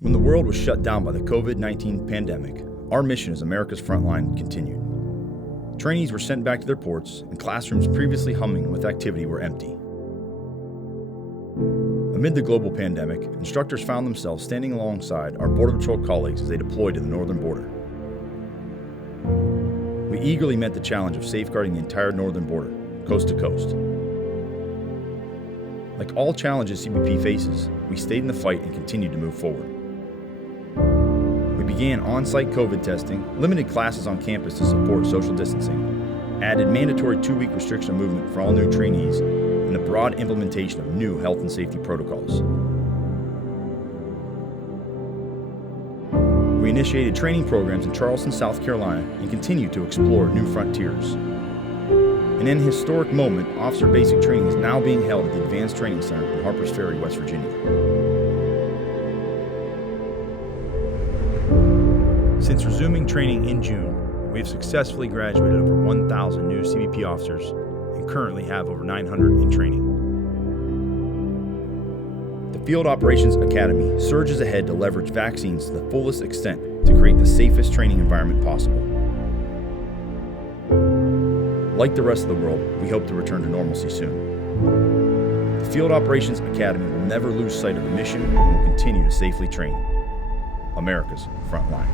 When the world was shut down by the COVID-19 pandemic, our mission as America's Frontline continued. Trainees were sent back to their ports, and classrooms previously humming with activity were empty. Amid the global pandemic, instructors found themselves standing alongside our Border Patrol colleagues as they deployed to the northern border. We eagerly met the challenge of safeguarding the entire northern border, coast to coast. Like all challenges CBP faces, we stayed in the fight and continued to move forward. We began on-site COVID testing, limited classes on campus to support social distancing, added mandatory 2-week restriction of movement for all new trainees, and the broad implementation of new health and safety protocols. We initiated training programs in Charleston, South Carolina, and continue to explore new frontiers. And in a historic moment, officer basic training is now being held at the Advanced Training Center in Harpers Ferry, West Virginia. Since resuming training in June, we have successfully graduated over 1,000 new CBP officers and currently have over 900 in training. The Field Operations Academy surges ahead to leverage vaccines to the fullest extent to create the safest training environment possible. Like the rest of the world, we hope to return to normalcy soon. The Field Operations Academy will never lose sight of the mission and will continue to safely train America's Frontline.